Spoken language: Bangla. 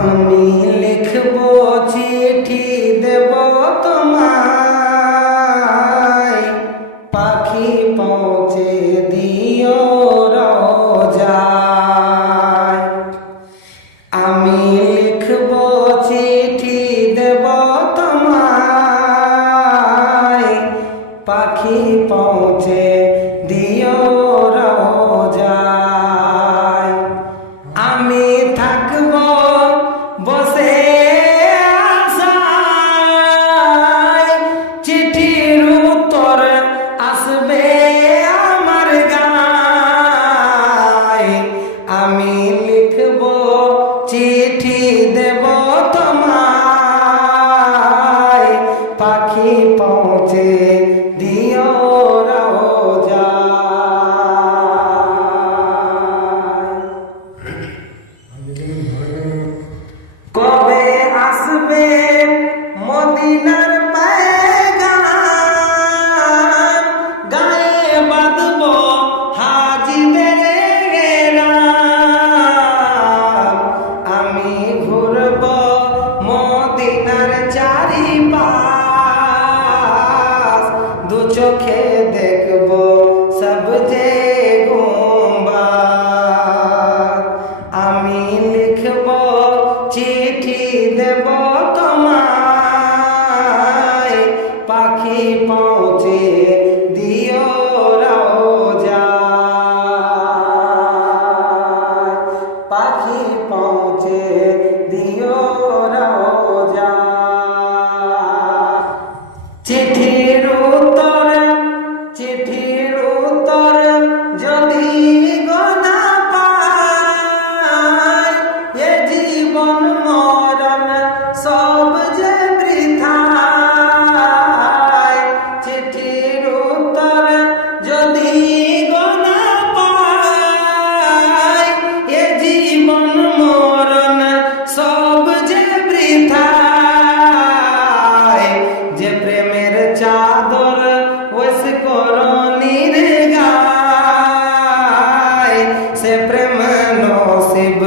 আমি লিখব চিঠি দেব তোমায়, পাখি পৌঁছে দিও রোজায়। আমি লিখব চিঠি দেব তোমায়, পাখি পৌঁছে দিও রোজায়। আমি থাকব বসে আশায়, চিঠির উত্তর আসবে আমার গায়। আমি লিখব চিঠি দেব তোমায়, পাখি পৌঁছে দিও কবে আসবে মদিনার পেগাম, গায়ে বাঁধব হাজিদের গেরাম। আমি ঘুরব মদিনার চারিপাশ, দু চোখে দেখব সব যে গুম্বাদ। আমি লিখব চিঠি দেব তোমায়, পাখি পৌঁছে দিও রোজায়, পাখি পৌঁছে দিও রোজায়। চিঠির উত্তর, চিঠির উত্তর যদি গোনা পায়, এ জীবন মরণ সব যে বৃথায়। চিঠির উত্তর যদি গোনা পায়, এ জীবন মরণ সব যে বৃথায়। যে প্রেমের চাদর ওস করণীর গায়, সে প্রেম নসিব